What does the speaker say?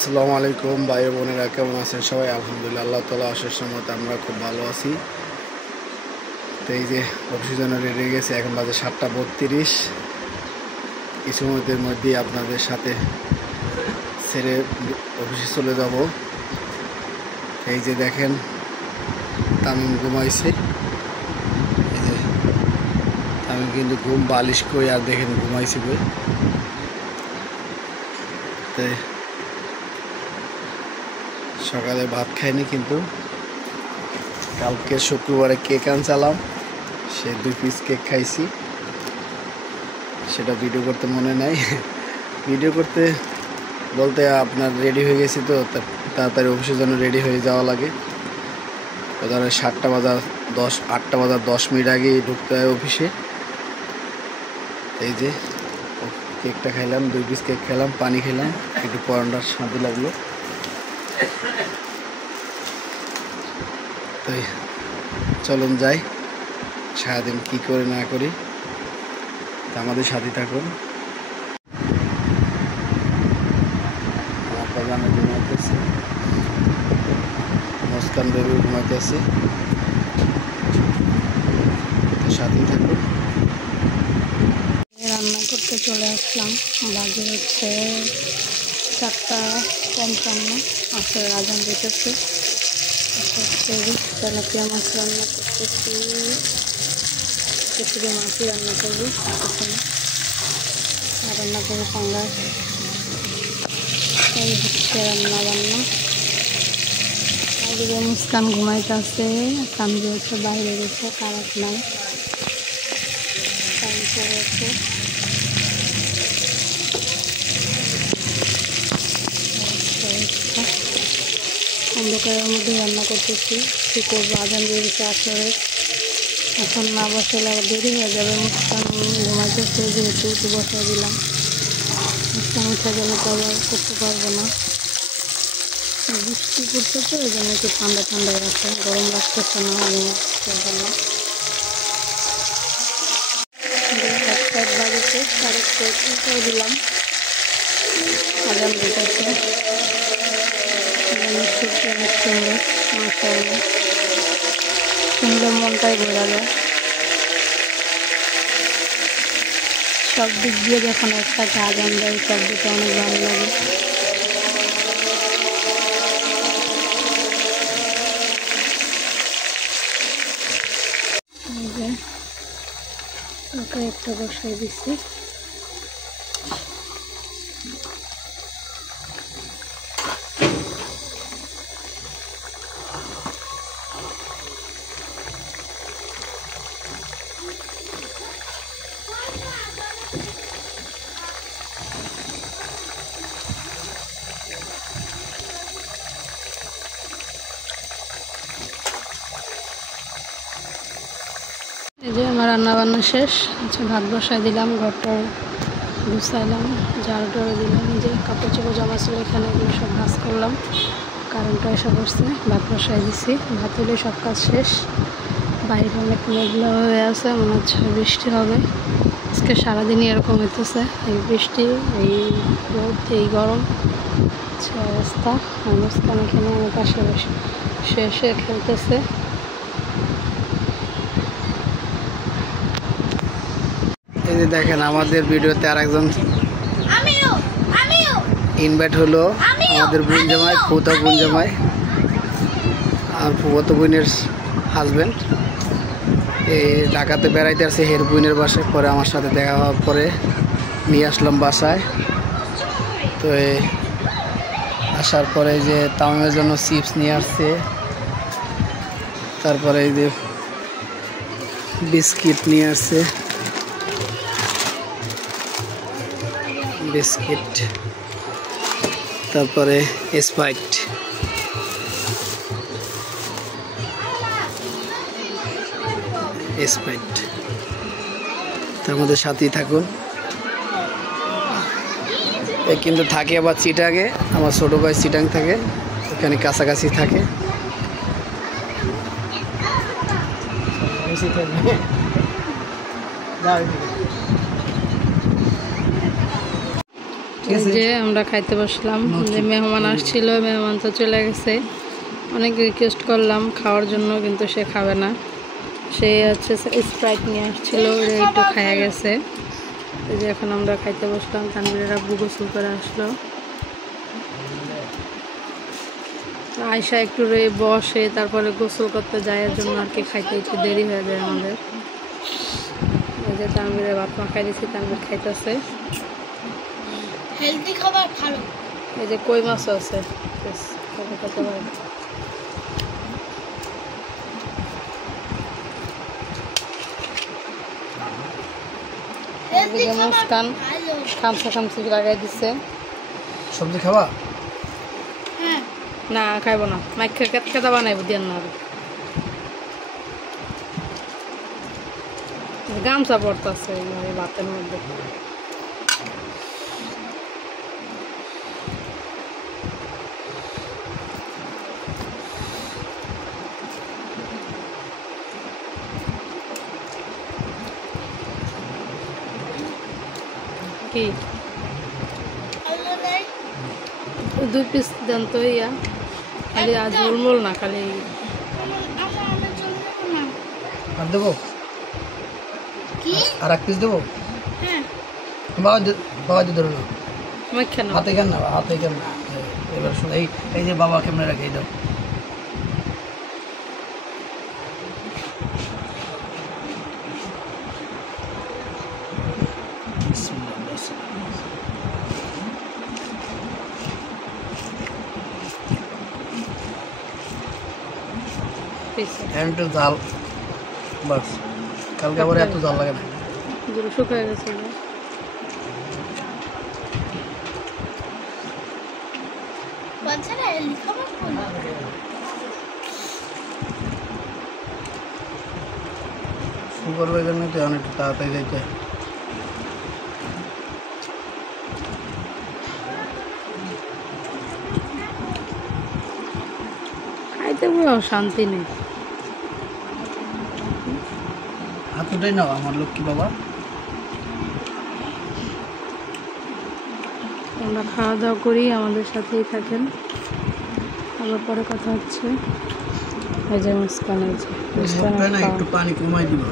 আসসালামু আলাইকুম ভাই বোনেরা, কেমন আছেন সবাই? আলহামদুলিল্লাহ, আল্লাহ তাআলা অশেষ রহমতে আমরা খুব ভালো আছি। তো এই যে অফিসের জন্য রেডি হয়ে গেছে, এখন বাজে 7:32। কিছু মুহূর্তের মধ্যেই আপনাদের সাথে ছেড়ে অফিসে চলে যাব। এই যে দেখেন তামিম ঘুমাইছে, এই যে তামিম কিন্তু ঘুম বালিশ কই আর দেখেন ঘুমাইছে কই। সকালে ভাত খাইনি, কিন্তু কালকে শুক্রবারে কেক আনছিলাম, সে 2 পিস কেক খাইছি। সেটা ভিডিও করতে মনে নাই। ভিডিও করতে বলতে আপনার রেডি হয়ে গেছি, তো তাড়াতাড়ি অফিসের জন্য রেডি হয়ে যাওয়া লাগে। তো ধরেন 8টা বাজার 10 মিনিট আগেই ঢুকতে হয় অফিসে। এই যে কেকটা খাইলাম, 2 পিস কেক খেলাম, পানি খেলাম, একটু পরোটার শান্তি লাগলো। তো চলুন যাই, সারাদিন কী করে না করি, আমাদের সাথে থাকুন। আমার বাগানে ঘুমাইতেছে, মুস্কান বেবি ঘুমাইতেছে, সাথেই থাকুন। রান্না করতে চলে আসলাম, বাজে হচ্ছে 7:55। আসলে আজান দিতেছে। তেলাপিয়া মাছ রান্না করতেছি, শুধু মাছই রান্না করবো, আর রান্না করবো পাঙ্গাস। এই হচ্ছে রান্না বান্না। আগে মুস্কান ঘুমাইতেছে, কামজি হচ্ছে বাইরে গেছে, কারাক নাই, হচ্ছে অন্ধকারের মধ্যে রান্না করতেছি। কী করবো, আজান দিয়ে দিচ্ছে আসরে, এখন না বসালে আবার দেরি হয়ে যাবে। মুস্কান ঘুমাইতেছে, যেহেতু উঠে বসাই দিলাম। মুস্কান উঠে গেলে তো আবার করতে পারবো না। বৃষ্টি করতে তো এই জন্য একটু ঠান্ডা ঠান্ডা রাখে, গরম লাগতেছে না জন্য। এক বাড়িতে 4:30 দিলাম, আজান দিতেছে। অনেক সুন্দর, মাশাআল্লাহ, শুনলে মনটাই ভরে যায়। সব দিক দিয়ে যখন একসাথে আজান দেয়, শব্দটা অনেক ভালো লাগে। ওকে একটা বসাই দিচ্ছি। এই যে আমার রান্না বান্না শেষ। ভাত বসাই দিলাম, ঘরটা গুছাইলাম, ঝাড়ু টাড়ু দিলাম, যে কাপড় চোপড় জমা ছিল এখানে এগুলো সব ভাজ করলাম। কারেন্টটা এসে পড়ছে, ভাত বসাই দিছি। ভাত হলে সব কাজ শেষ। বাইরে অনেক মেঘলা হয়ে আছে, মনে হচ্ছে বৃষ্টি হবে। আজকে সারাদিনই এরকম হইতেছে, এই বৃষ্টি, এই রোদ, এই গরম রাস্তা। মুস্কান এখানে আমার পাশে শেষে খেলতেছে। এই যে দেখেন আমাদের ভিডিওতে আর একজন ইনভাইট হলো, আমাদের বোন জামাই, ফুফাতো বোন জামাই, আর ফুফাতো বোনের হাজব্যান্ড। এই ঢাকাতে বেড়াইতে আসছে হের বোনের বাসায়, পরে আমার সাথে দেখা হওয়ার পরে নিয়ে আসলাম বাসায়। তো আসার পরে যে তামিমের জন্য চিপস নিয়ে আসছে, তারপরে এই যে বিস্কিট নিয়ে আসছে, বিস্কিট, তারপরে স্প্রাইট। তার মধ্যে সাথেই থাকুন। কিন্তু থাকে আবার চিটাঙে, আমার ছোটো ভাই চিটাং থাকে, এখানে কাছাকাছি থাকে। এই যে আমরা খাইতে বসলাম, যে মেহমান আসছিল, মেহমান তো চলে গেছে। অনেক রিকোয়েস্ট করলাম খাওয়ার জন্য, কিন্তু সে খাবে না। সে হচ্ছে স্প্রাইট নিয়ে আসছিল, ওরা একটু খাইয়া গেছে। এই যে এখন আমরা খাইতে বসলাম, তানভীরের আব্বু গোসল করে আসলো। আয়শা একটু বসে, তারপরে গোসল করতে যায়, এর জন্য আর কি খাইতে একটু দেরি হয়ে যায় আমাদের। এই যে তানভীরের ভাত মাখাই দিচ্ছি, তানভীর খাইতেছে। হেলদি খাবার ভালো। এই যে কই মাছও আছে, খেতে পারে। এদিকে মুস্কান খামসা লাগাই দিচ্ছে। সবজি খাবা? হ্যাঁ। না খাইব না, মাইক খেতা বানাইব দিয়ে না। গামছা পড়তেছে ভাতের মধ্যে। কি 2 পিস দেন তো, ইয়া খালি আজ ঝোলমোল না, খালি আর দেবো? কি আর 1 পিস দেবো? হ্যাঁ বাবা ধরো না, মাইক কেন হাতে কেন না, হাতে কেন না। এবার শোনো, এই যে বাবা কেমনে রাখে, এই দাও। একটু জাল বাস, কালকে আবার এত জাল লাগে না। দুটো শুকিয়ে গেছে। বাচ্চারা হেলদি খাবার ভালো। সুপার বাইজার নিতে অনেক তাড়াতাড়ি যাইতে। খাইতে পুরো শান্তি নেই। হাতুটাই নাও আমার লক্ষ্মী বাবা। আমরা খাওয়া দাওয়া করি, আমাদের সাথেই থাকেন, আবার পরে কথা হচ্ছে। এই যে মুস্কান, এই যে মুস্কান একটু পানি কমাই দিব।